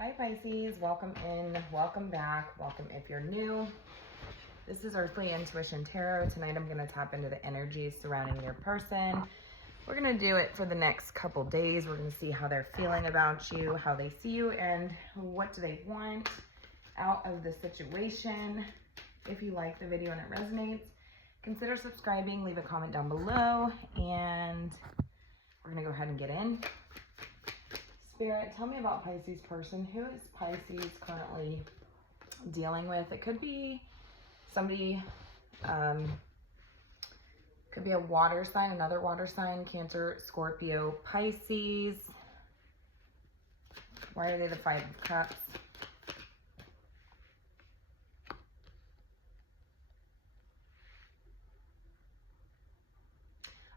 Hi Pisces, welcome in, welcome back, welcome if you're new. This is Earthly Intuition Tarot. Tonight I'm going to tap into the energies surrounding your person. We're going to do it for the next couple days. We're going to see how they're feeling about you, how they see you, and what do they want out of the situation. If you like the video and it resonates, consider subscribing, leave a comment down below, and we're going to go ahead and get in. Spirit, tell me about Pisces person. Who is Pisces currently dealing with? It could be somebody, could be a water sign, another water sign, Cancer, Scorpio, Pisces. Why are they the Five of Cups?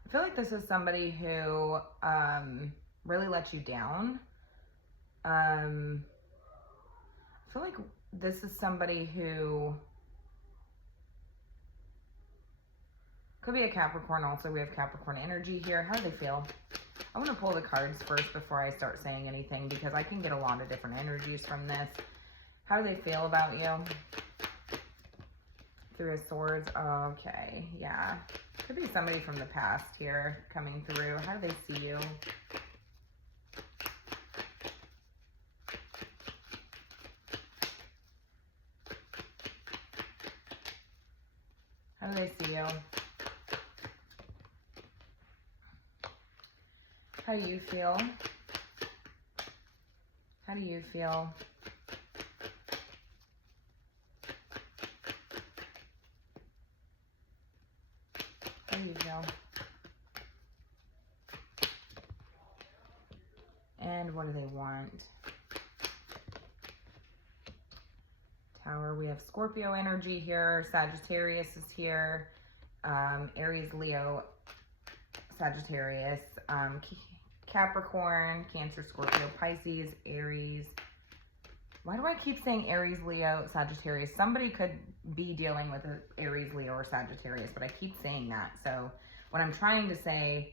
I feel like this is somebody who really let you down. I feel like this is somebody who could be a Capricorn also. We have Capricorn energy here. How do they feel? I want to pull the cards first before I start saying anything because I can get a lot of different energies from this. How do they feel about you? Three of Swords. Okay, yeah. Could be somebody from the past here coming through. How do they see you? How do they see you? How do you feel? How do you feel? How do you feel? And what do they want? Tower, we have Scorpio energy here. Sagittarius is here. Aries, Leo, Sagittarius. Capricorn, Cancer, Scorpio, Pisces, Aries. Why do I keep saying Aries, Leo, Sagittarius? Somebody could be dealing with an Aries, Leo, or Sagittarius, but I keep saying that. So what I'm trying to say,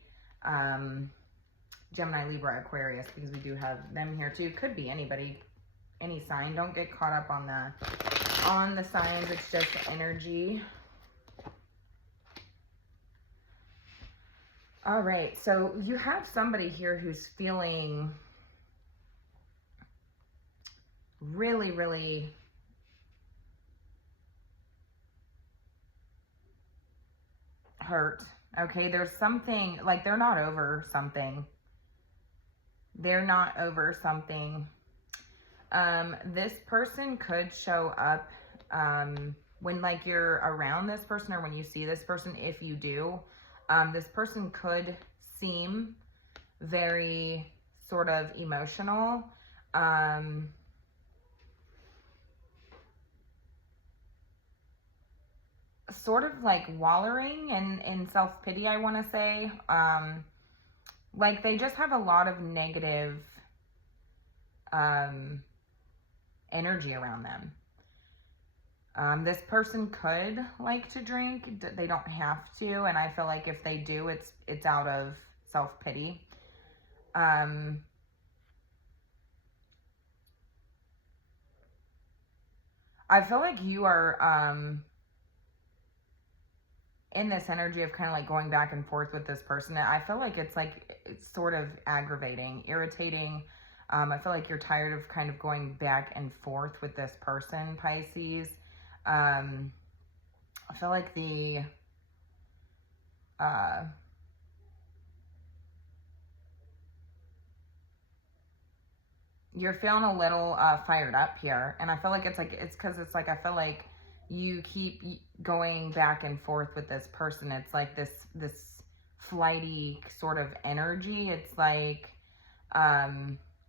Gemini, Libra, Aquarius, because we do have them here too. Could be anybody, any sign. Don't get caught up on the signs. It's just energy. All right, so you have somebody here who's feeling really, really hurt. Okay, there's something, like they're not over something. They're not over something. This person could show up when like you're around this person or when you see this person, if you do. This person could seem very sort of emotional. Sort of like wallowing in self-pity, I want to say. Like they just have a lot of negative energy around them. This person could like to drink. They don't have to, and I feel like if they do, it's out of self-pity. I feel like you are in this energy of kind of like going back and forth with this person. I feel like it's sort of aggravating, irritating. I feel like you're tired of kind of going back and forth with this person, Pisces. I feel like you're feeling a little fired up here, and I feel like it's because I feel like you keep going back and forth with this person. It's like this flighty sort of energy. It's like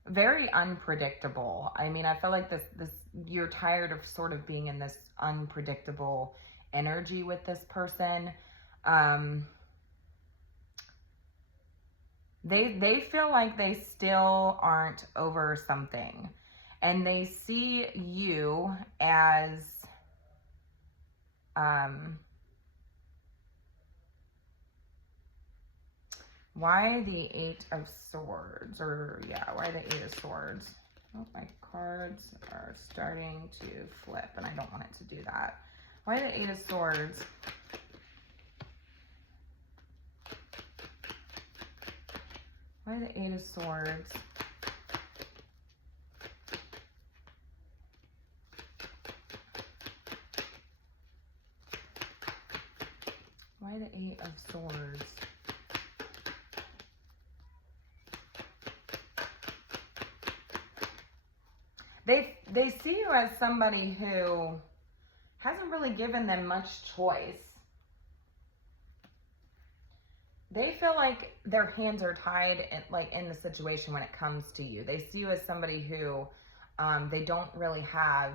very unpredictable. I mean, I feel like this you're tired of sort of being in this unpredictable energy with this person. They feel like they still aren't over something, and they see you as why the Eight of Swords? Or yeah, why the Eight of Swords? Oh, my cards are starting to flip and I don't want it to do that. Why the Eight of Swords? Why the Eight of Swords? Why the Eight of Swords? They see you as somebody who hasn't really given them much choice. They feel like their hands are tied in the situation when it comes to you. They see you as somebody who they don't really have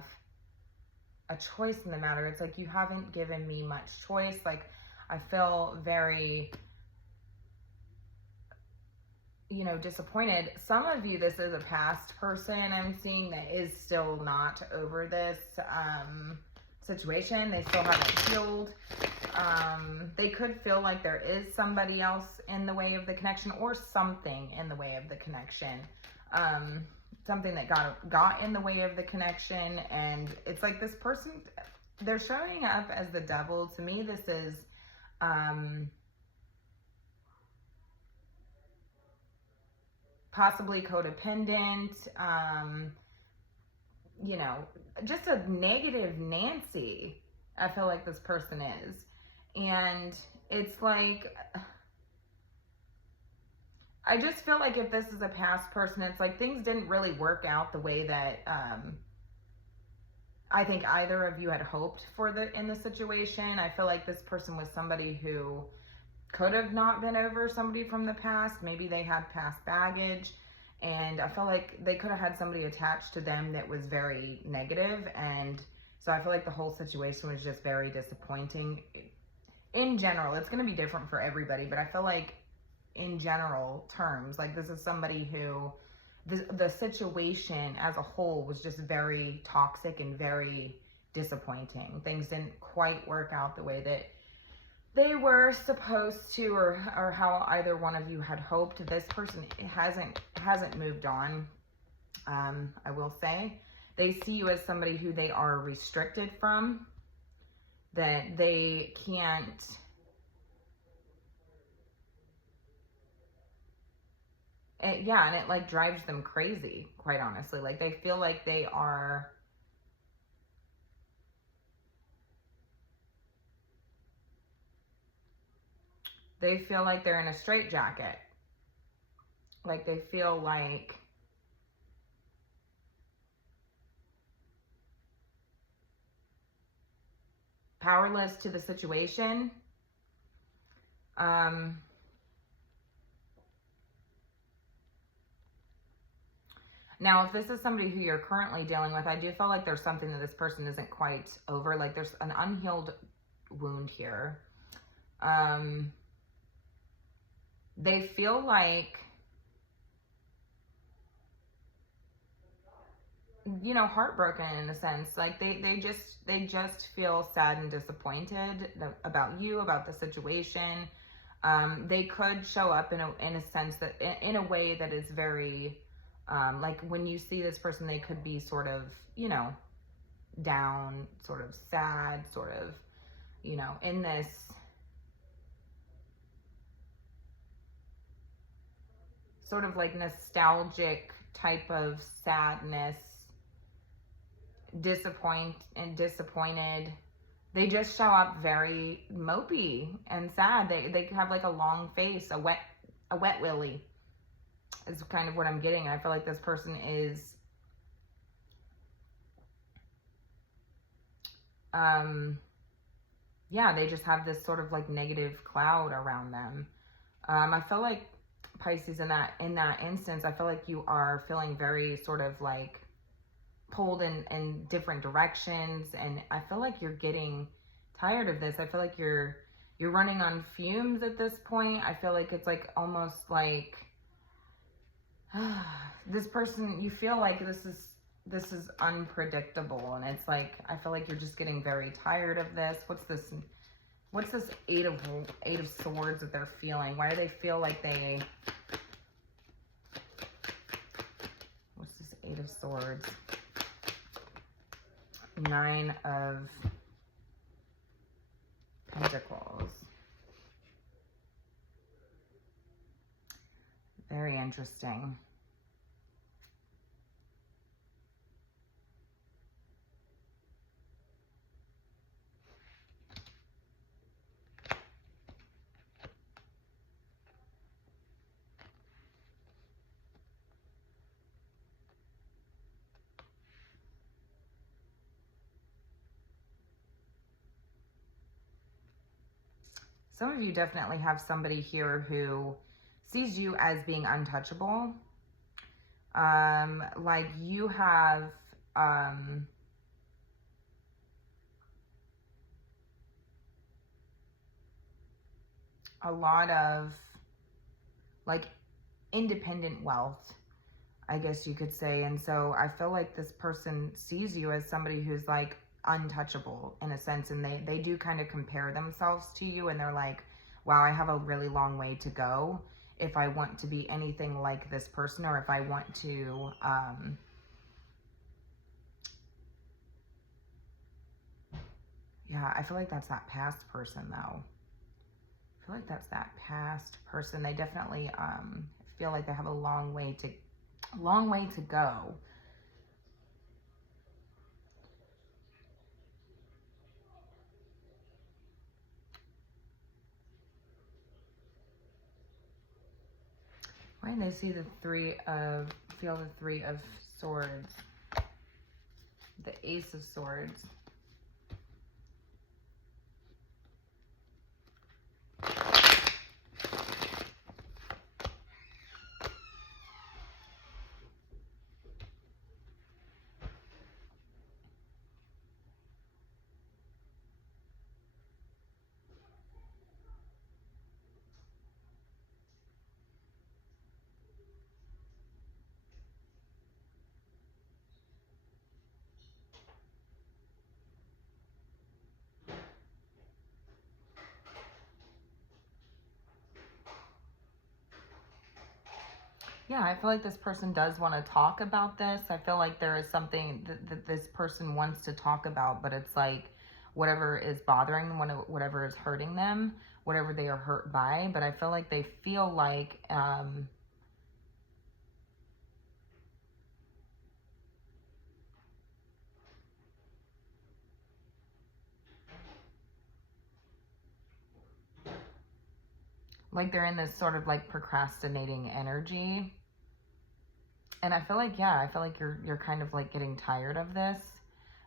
a choice in the matter. It's like, you haven't given me much choice. Like, I feel very, you know, disappointed. Some of you, this is a past person I'm seeing that is still not over this situation. They still haven't healed. They could feel like there is somebody else in the way of the connection, or something in the way of the connection. Something that got in the way of the connection. And it's like, this person, they're showing up as the devil. To me, this is possibly codependent, you know, just a negative Nancy, I feel like this person is. And it's like, I just feel like if this is a past person, it's like things didn't really work out the way that I think either of you had hoped for in the situation. I feel like this person was somebody who could have not been over somebody from the past. Maybe they had past baggage, and I feel like they could have had somebody attached to them that was very negative. And so I feel like the whole situation was just very disappointing. In general, it's going to be different for everybody, but I feel like in general terms, like, this is somebody who the situation as a whole was just very toxic and very disappointing. Things didn't quite work out the way that they were supposed to, or how either one of you had hoped. This person hasn't moved on. I will say, they see you as somebody who they are restricted from, that they can't, and it like drives them crazy, quite honestly. Like, they feel like they feel like they're in a straitjacket. Like, they feel like powerless to the situation. Now, if this is somebody who you're currently dealing with, I do feel like there's something that this person isn't quite over. Like, there's an unhealed wound here. They feel like, you know, heartbroken in a sense. Like, they just feel sad and disappointed about you, about the situation. They could show up in a sense that, in a way that is very, like, when you see this person, they could be sort of, you know, down, sort of sad, sort of, you know, in this sort of like nostalgic type of sadness, disappointed. They just show up very mopey and sad. They have like a long face, a wet willy is kind of what I'm getting. I feel like this person is they just have this sort of like negative cloud around them. I feel like, Pisces, in that instance, I feel like you are feeling very sort of like pulled in different directions, and I feel like you're getting tired of this. I feel like you're running on fumes at this point. I feel like it's like almost like this person, you feel like this is unpredictable, and it's like, I feel like you're just getting very tired of this. What's this eight of swords that they're feeling? Why do they feel like what's this Eight of Swords. 9 of Pentacles. Very interesting. Some of you definitely have somebody here who sees you as being untouchable. Like you have, a lot of like independent wealth, I guess you could say. And so I feel like this person sees you as somebody who's like untouchable in a sense, and they do kind of compare themselves to you, and they're like, wow, I have a really long way to go if I want to be anything like this person, or if I want to yeah, I feel like that's that past person though. I feel like that's that past person. They definitely feel like they have a long way to go. Right, they see the feel the 3 of Swords, the Ace of Swords. Yeah, I feel like this person does want to talk about this. I feel like there is something that this person wants to talk about, but it's like whatever is bothering them, whatever is hurting them, whatever they are hurt by. But I feel like they feel like they're in this sort of like procrastinating energy. And I feel like, yeah, I feel like you're kind of like getting tired of this.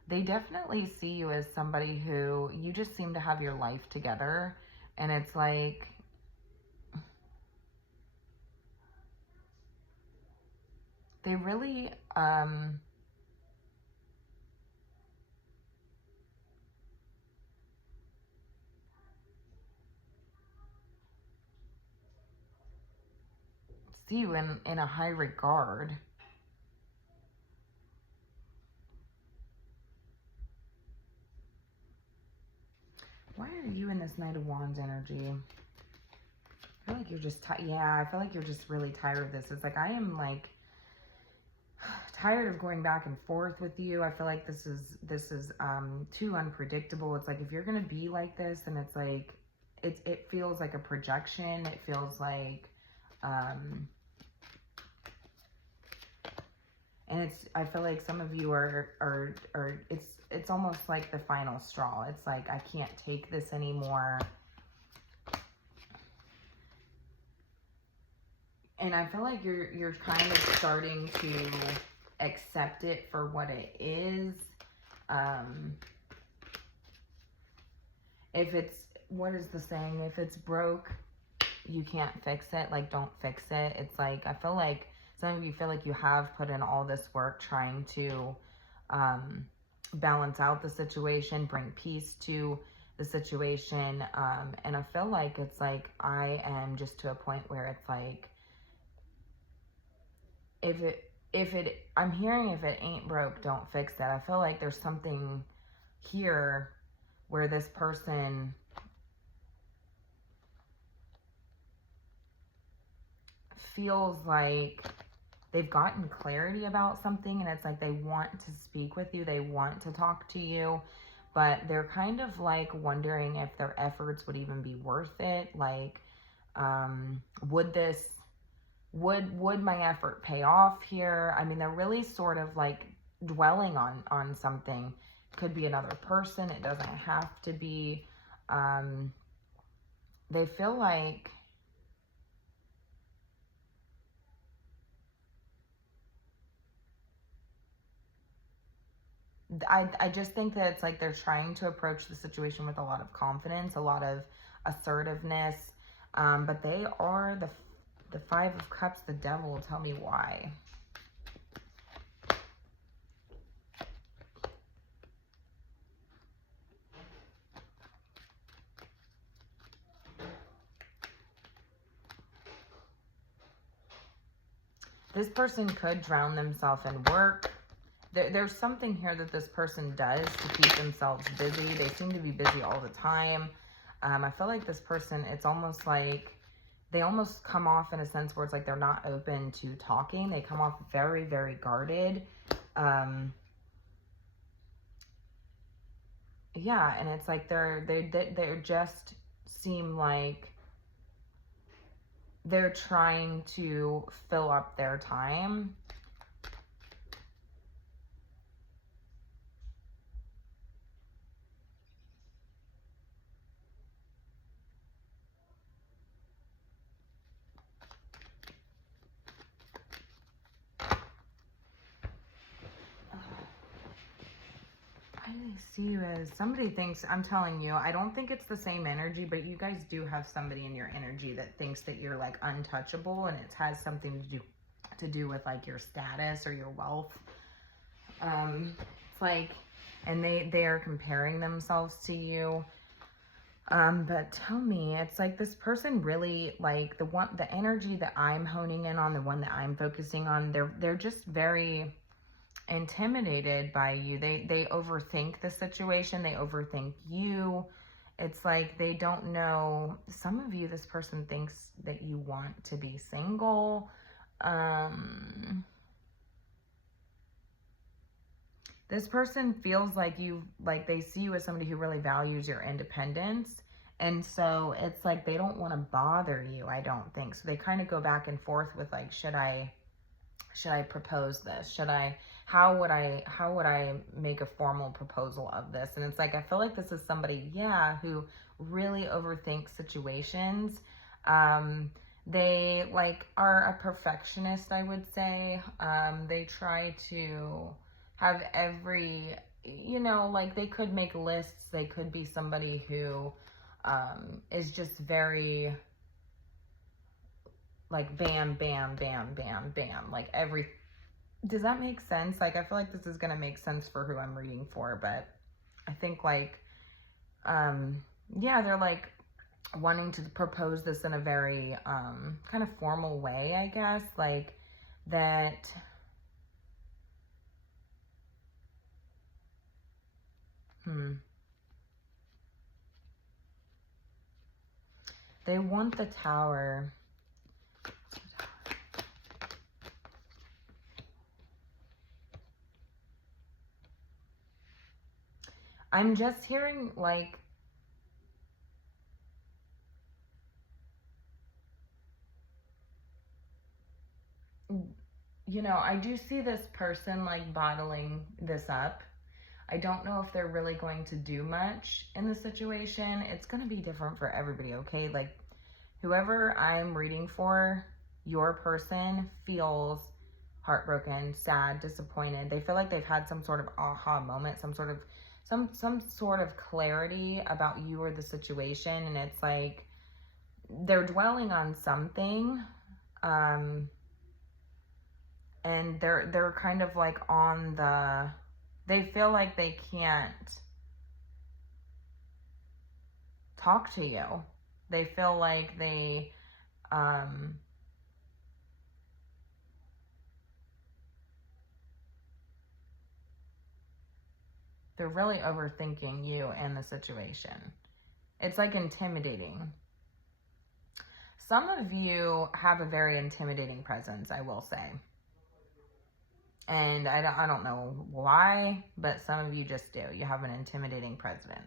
They definitely see you as somebody who you just seem to have your life together. And it's like, they really, see you in a high regard. Why are you in this Knight of Wands energy? I feel like you're just yeah, I feel like you're just really tired of this. It's like, I am like tired of going back and forth with you. I feel like this is too unpredictable. It's like, if you're gonna be like this, and it's like it feels like a projection. It feels like and I feel like some of you are it's almost like the final straw. It's like, I can't take this anymore. And I feel like you're kind of starting to accept it for what it is. If it's, what is the saying? If it's broke, you can't fix it. Like, don't fix it. It's like, I feel like some of you feel like you have put in all this work trying to balance out the situation, bring peace to the situation. And I feel like it's like, I am just to a point where it's like, I'm hearing, if it ain't broke, don't fix it. I feel like there's something here where this person feels like they've gotten clarity about something, and it's like they want to speak with you, they want to talk to you, but they're kind of like wondering if their efforts would even be worth it. Like, would my effort pay off here? I mean, they're really sort of like dwelling on something. Could be another person, it doesn't have to be. They feel like I just think that it's like they're trying to approach the situation with a lot of confidence, a lot of assertiveness, but they are the Five of Cups, the Devil. Tell me why. This person could drown themselves in work. There's something here that this person does to keep themselves busy. They seem to be busy all the time. I feel like this person, it's almost like they almost come off in a sense where it's like they're not open to talking. They come off very, very guarded. Yeah, and it's like they just seem like they're trying to fill up their time. I see you as somebody thinks, I'm telling you, I don't think it's the same energy, but you guys do have somebody in your energy that thinks that you're like untouchable, and it has something to do with like your status or your wealth. It's like, and they are comparing themselves to you. But tell me, it's like this person really, like the energy that I'm honing in on, the one that I'm focusing on, they're just very intimidated by you. They overthink the situation, they overthink you. It's like they don't know. Some of you, this person thinks that you want to be single. This person feels like they see you as somebody who really values your independence. And so it's like they don't want to bother you, I don't think. So they kind of go back and forth with like, should I propose this? How would I make a formal proposal of this? And it's like, I feel like this is somebody, yeah, who really overthinks situations. They like are a perfectionist, I would say. They try to have every, like they could make lists. They could be somebody who is just very like bam, bam, bam, bam, bam, like every, does that make sense? Like, I feel like this is going to make sense for who I'm reading for, but I think like, yeah, they're like wanting to propose this in a very, kind of formal way, I guess, like that. They want the Tower. I'm just hearing like, I do see this person like bottling this up. I don't know if they're really going to do much in the situation. It's going to be different for everybody, okay? Like, whoever I'm reading for, your person feels heartbroken, sad, disappointed. They feel like they've had some sort of aha moment, some sort of clarity about you or the situation, and it's like they're dwelling on something, and they're kind of like on the, they feel like they can't talk to you. They feel like they're really overthinking you and the situation. It's like intimidating. Some of you have a very intimidating presence, I will say. And I don't know why, but some of you just do. You have an intimidating presence.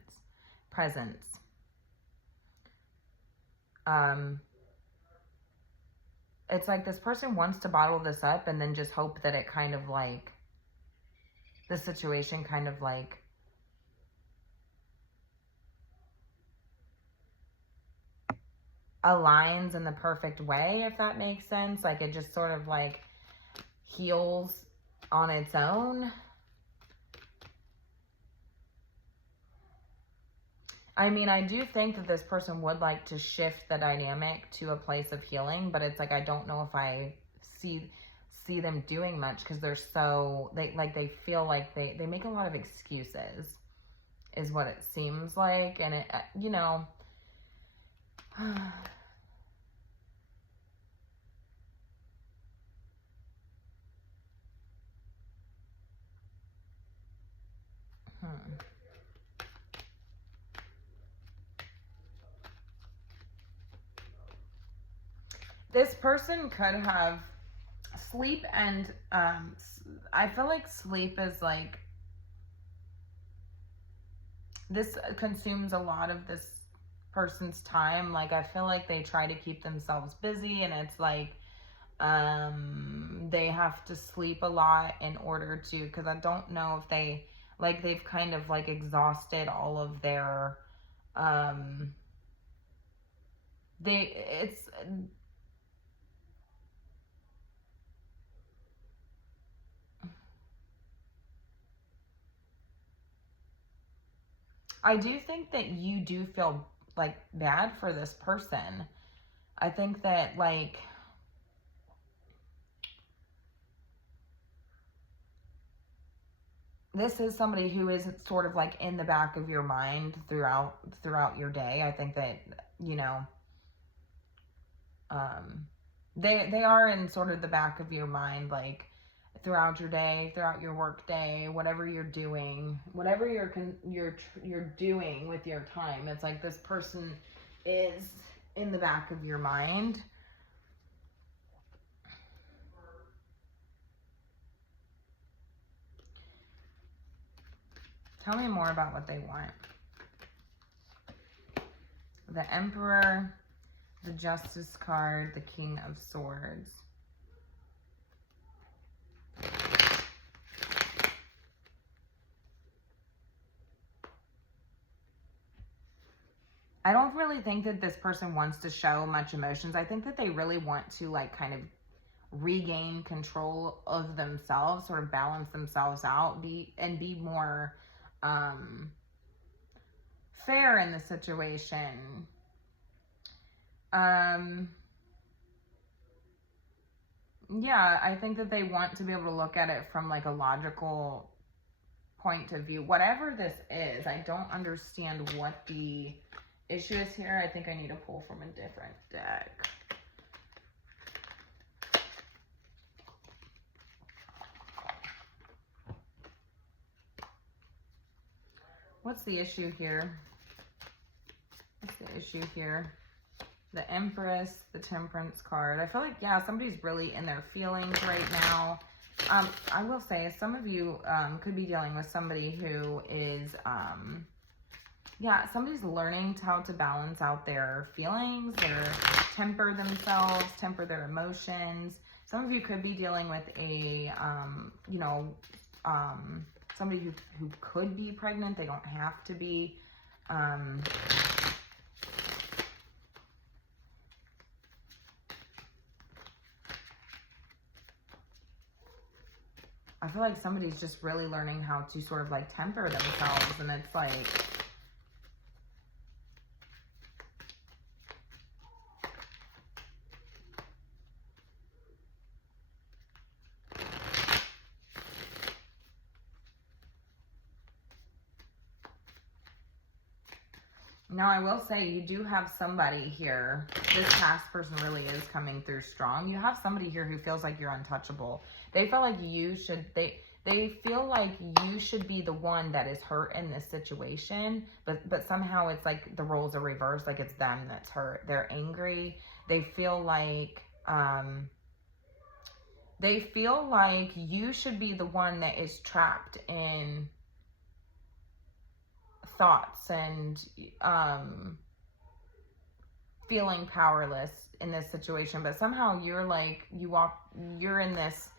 It's like this person wants to bottle this up and then just hope that it kind of like, the situation kind of like aligns in the perfect way, if that makes sense. Like it just sort of like heals on its own. I mean, I do think that this person would like to shift the dynamic to a place of healing, but it's like I don't know if I see them doing much, because they're so, they feel like they make a lot of excuses, is what it seems like. And it, you know, This person could have sleep, and I feel like sleep is like, this consumes a lot of this person's time. Like I feel like they try to keep themselves busy, and it's like they have to sleep a lot in order to, because I don't know if they, like, they've kind of like exhausted all of their I do think that you do feel like bad for this person. I think that like this is somebody who is sort of like in the back of your mind throughout your day. I think that, you know, they are in sort of the back of your mind, like throughout your day, throughout your work day, whatever you're doing, whatever you're doing with your time. It's like this person is in the back of your mind. Tell me more about what they want. The Emperor, the Justice card, the King of Swords. I don't really think that this person wants to show much emotions. I think that they really want to like kind of regain control of themselves, sort of balance themselves out, be more fair in the situation. Yeah, I think that they want to be able to look at it from like a logical point of view. Whatever this is, I don't understand what the issue is here. I think I need to pull from a different deck. What's the issue here? What's the issue here? The Empress, the Temperance card. I feel like, yeah, somebody's really in their feelings right now. I will say, some of you could be dealing with somebody who is, yeah, somebody's learning how to balance out their feelings, temper themselves, temper their emotions. Some of you could be dealing with a, you know, somebody who could be pregnant. They don't have to be. I feel like somebody's just really learning how to sort of like temper themselves, and it's like, now I will say you do have somebody here. This past person really is coming through strong. You have somebody here who feels like you're untouchable. They feel like you should, they feel like you should be the one that is hurt in this situation, but somehow it's like the roles are reversed, like it's them that's hurt. They're angry. They feel like They feel like you should be the one that is trapped in thoughts and feeling powerless in this situation, but somehow you're like, you're in this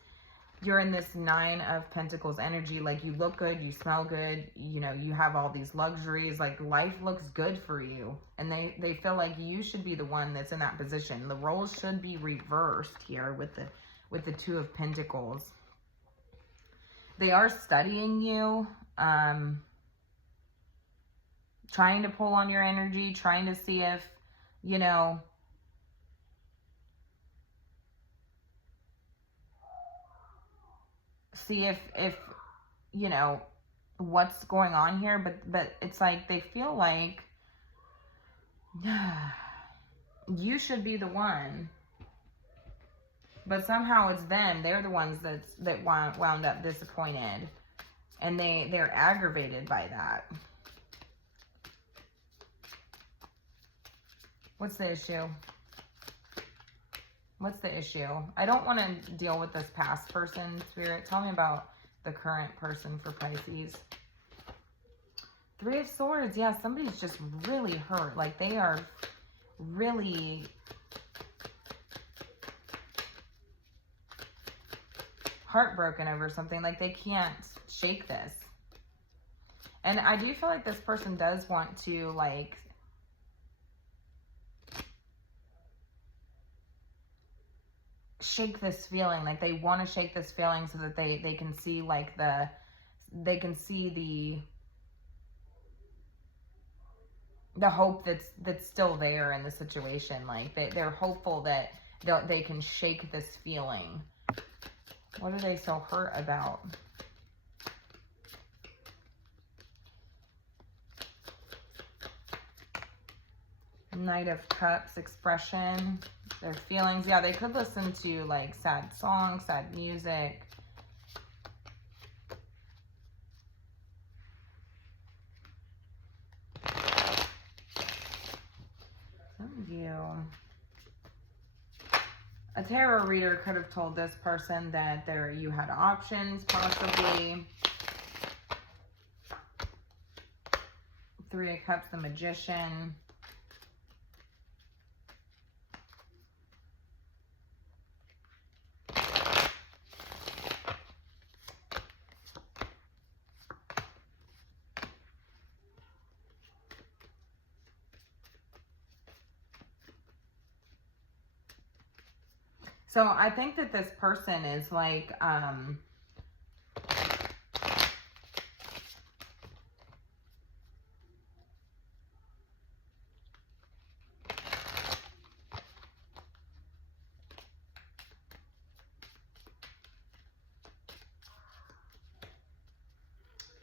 9 of Pentacles energy. Like, you look good, you smell good, you know, you have all these luxuries, like life looks good for you, and they feel like you should be the one that's in that position. The roles should be reversed here with the 2 of Pentacles. They are studying you, trying to pull on your energy, trying to see if, you know, see if you know what's going on here, but it's like they feel like you should be the one, but somehow it's them. They're the ones that wound up disappointed, and they're aggravated by that. What's the issue? What's the issue? I don't want to deal with this past person, Spirit. Tell me about the current person for Pisces. 3 of Swords. Yeah, somebody's just really hurt. Like, they are really heartbroken over something. Like, they can't shake this. And I do feel like this person does want to, like, shake this feeling. Like, they want to shake this feeling so that they can see, like, they can see the hope that's still there in the situation. Like, they're hopeful that they can shake this feeling. What are they so hurt about? Knight of Cups, expression, their feelings. Yeah, they could listen to, like, sad songs, sad music. Some of you. A tarot reader could have told this person that you had options, possibly. 3 of Cups, the Magician. So I think that this person is like,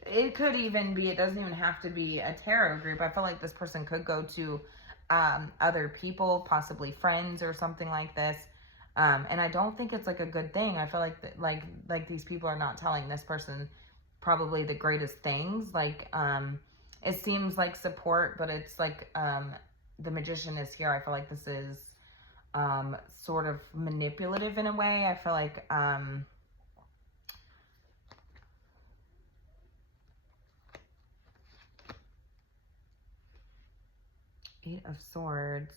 it could even be, it doesn't even have to be a tarot group. I feel like this person could go to other people, possibly friends or something like this. And I don't think it's like a good thing. I feel like like these people are not telling this person probably the greatest things. Like, it seems like support, but it's like, the Magician is here. I feel like this is sort of manipulative in a way. I feel like, 8 of Swords.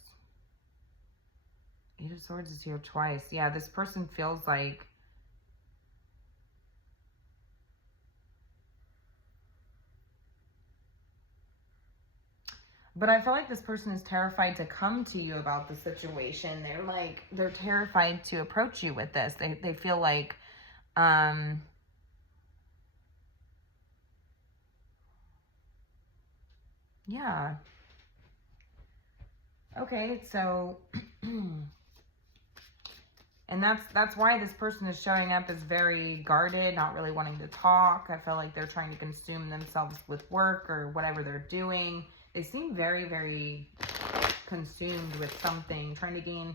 8 of Swords is here twice. Yeah, this person feels like but I feel like this person is terrified to come to you about the situation. They're terrified to approach you with this. They feel like yeah. Okay, so and that's why this person is showing up as very guarded, not really wanting to talk. I feel like they're trying to consume themselves with work or whatever they're doing. They seem very, very consumed with something, trying to gain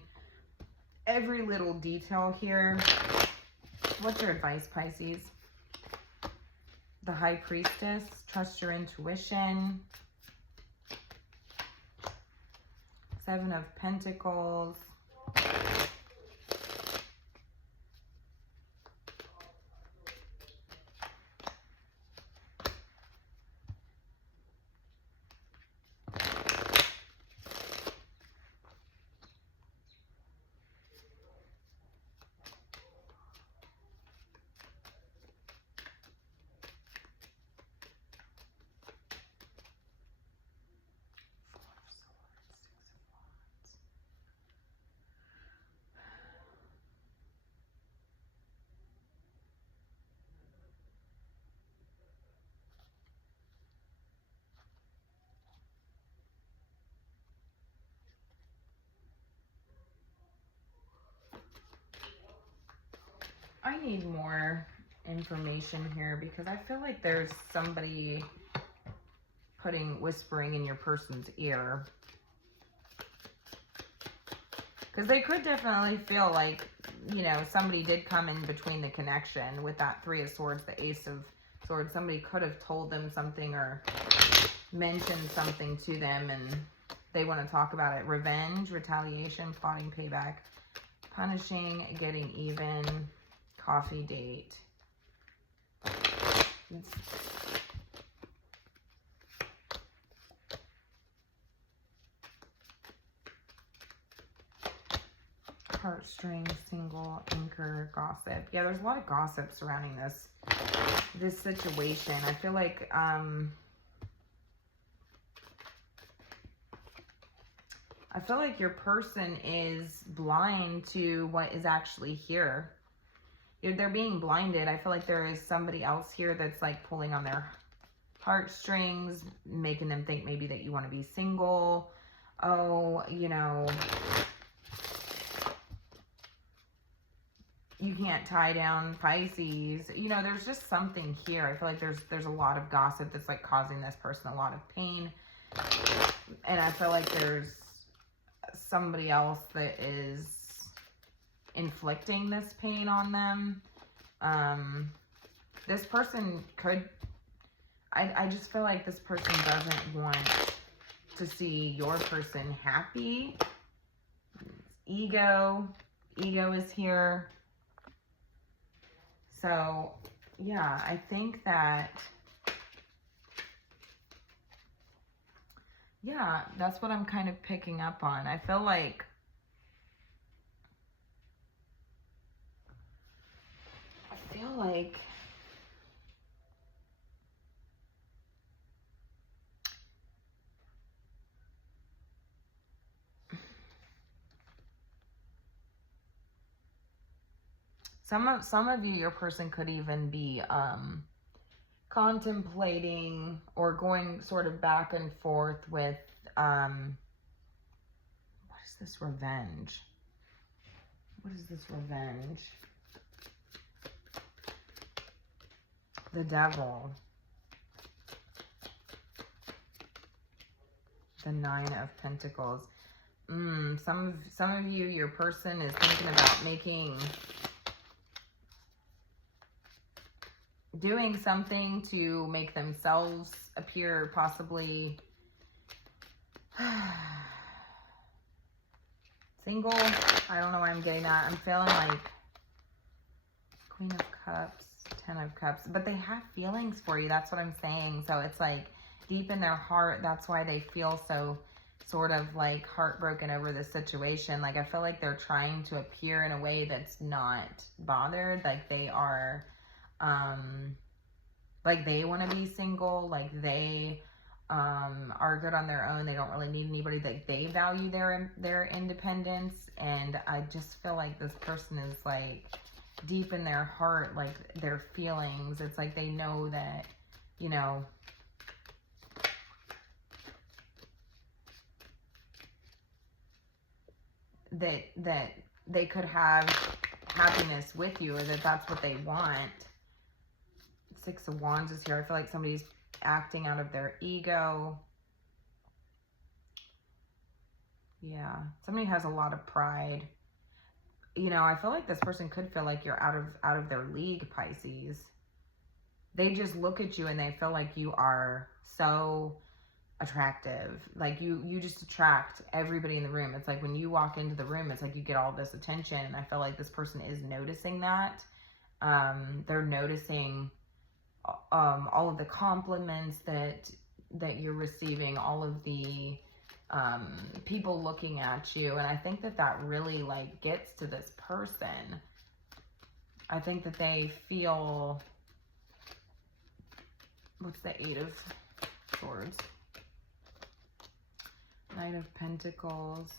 every little detail here. What's your advice, Pisces? The High Priestess, trust your intuition. 7 of Pentacles. I need more information here because I feel like there's somebody whispering in your person's ear. Because they could definitely feel like, you know, somebody did come in between the connection with that Three of Swords, the Ace of Swords. Somebody could have told them something or mentioned something to them and they want to talk about it. Revenge, retaliation, plotting, payback, punishing, getting even, coffee date. Heartstring, single, anchor, gossip. Yeah, there's a lot of gossip surrounding this situation. I feel like your person is blind to what is actually here. They're being blinded. I feel like there is somebody else here that's like pulling on their heartstrings, making them think maybe that you want to be single. Oh, you know, you can't tie down Pisces. You know, there's just something here. I feel like there's a lot of gossip that's like causing this person a lot of pain. And I feel like there's somebody else that is inflicting this pain on them. This person could, I just feel like this person doesn't want to see your person happy. Ego is here. So, yeah, I think that, yeah, that's what I'm kind of picking up on. I feel like some of you, your person could even be contemplating or going sort of back and forth with what is this revenge? What is this revenge? The Devil. The Nine of Pentacles. Some of you, your person is thinking about doing something to make themselves appear possibly single. I don't know why I'm getting that. I'm feeling like Queen of Cups, Ten of Cups, but they have feelings for you. That's what I'm saying. So it's like deep in their heart, that's why they feel so sort of like heartbroken over this situation. Like I feel like they're trying to appear in a way that's not bothered. Like they are, like they want to be single. Like they are good on their own. They don't really need anybody. Like they value their independence. And I just feel like this person is like deep in their heart, like their feelings. It's like they know that, you know, that they could have happiness with you, or that's what they want. Six of Wands is here. I feel like somebody's acting out of their ego. Yeah, somebody has a lot of pride. You know, I feel like this person could feel like you're out of their league, Pisces. They just look at you and they feel like you are so attractive. Like you just attract everybody in the room. It's like when you walk into the room, it's like you get all this attention. And I feel like this person is noticing that. They're noticing all of the compliments that you're receiving, all of the people looking at you. And I think that really like gets to this person. I think that they feel, what's the Eight of Swords? Knight of Pentacles.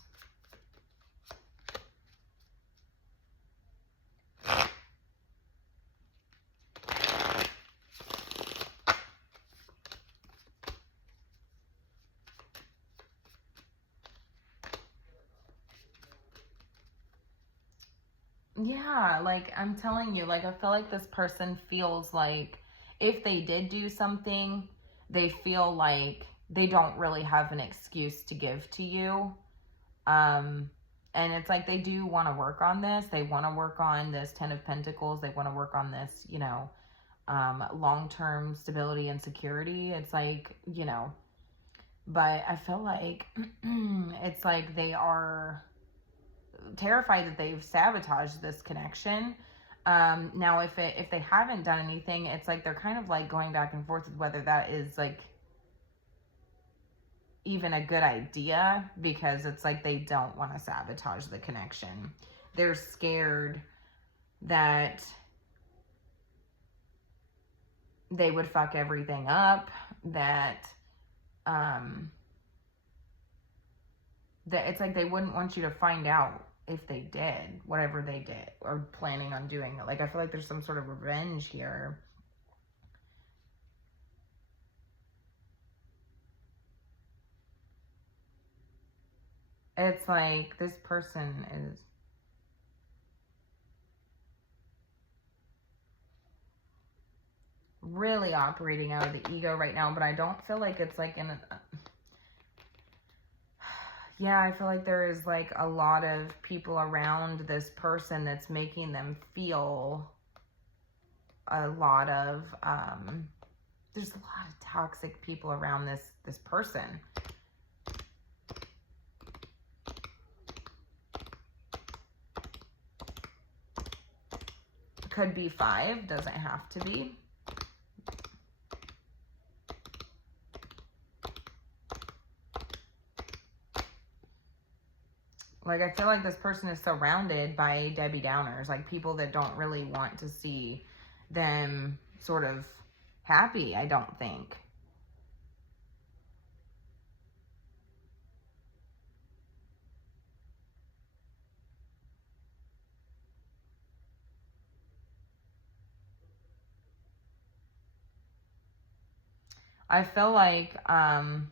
Yeah, like I'm telling you, like I feel like this person feels like if they did do something, they feel like they don't really have an excuse to give to you. Um, and it's like they do want to work on this. They want to work on this Ten of Pentacles. They want to work on this, long-term stability and security. It's like, but I feel like it's like they are terrified that they've sabotaged this connection. Now, if they haven't done anything, it's like they're kind of like going back and forth with whether that is like even a good idea, because it's like they don't want to sabotage the connection. They're scared that they would fuck everything up, that it's like they wouldn't want you to find out if they did whatever they did or planning on doing it. Like I feel like there's some sort of revenge here. It's like this person is really operating out of the ego right now, but I don't feel like it's like in a, yeah, I feel like there is like a lot of people around this person that's making them feel a lot of there's a lot of toxic people around this person. Could be 5, doesn't have to be. Like, I feel like this person is surrounded by Debbie Downers, like people that don't really want to see them sort of happy, I don't think. I feel like, I'm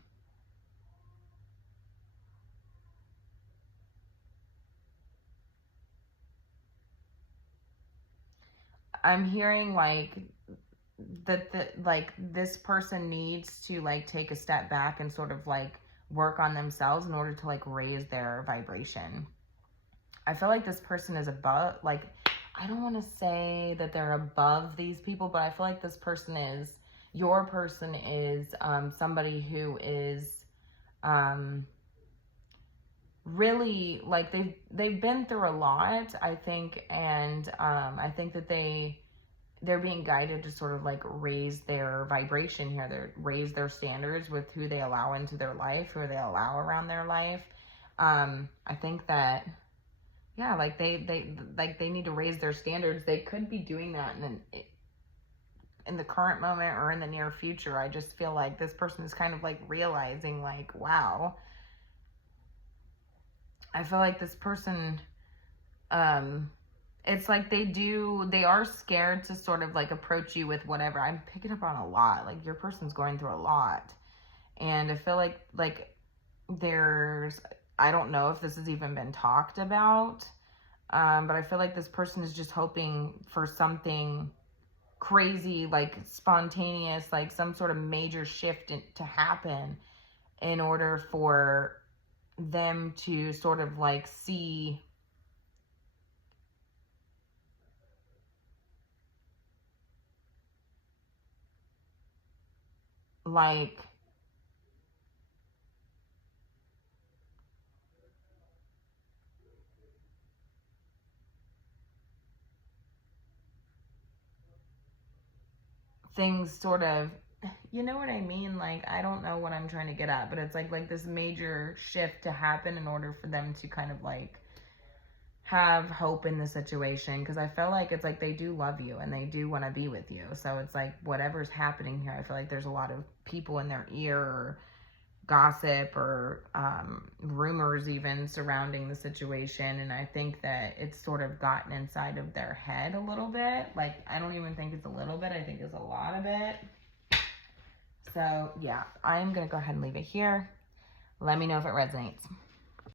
hearing like like this person needs to like take a step back and sort of like work on themselves in order to like raise their vibration. I feel like this person is above, like, I don't want to say that they're above these people, but I feel like this person is, your person is somebody who is really, like, they've been through a lot, I think, and I think that they're being guided to sort of like raise their vibration here. They raise their standards with who they allow into their life, who they allow around their life. I think that, yeah, like they need to raise their standards. They could be doing that in the current moment or in the near future. I just feel like this person is kind of like realizing like, wow, I feel like this person, it's like they are scared to sort of like approach you with whatever. I'm picking up on a lot. Like your person's going through a lot. And I feel like there's, I don't know if this has even been talked about, but I feel like this person is just hoping for something crazy, like spontaneous, like some sort of major shift to happen in order for them to sort of like see like things sort of, you know what I mean? Like, I don't know what I'm trying to get at, but it's like this major shift to happen in order for them to kind of like have hope in the situation. Because I feel like it's like they do love you and they do want to be with you. So it's like whatever's happening here, I feel like there's a lot of people in their ear or gossip or rumors even surrounding the situation, and I think that it's sort of gotten inside of their head a little bit. Like, I don't even think it's a little bit, I think it's a lot of it. So yeah, I'm gonna go ahead and leave it here. Let me know if it resonates.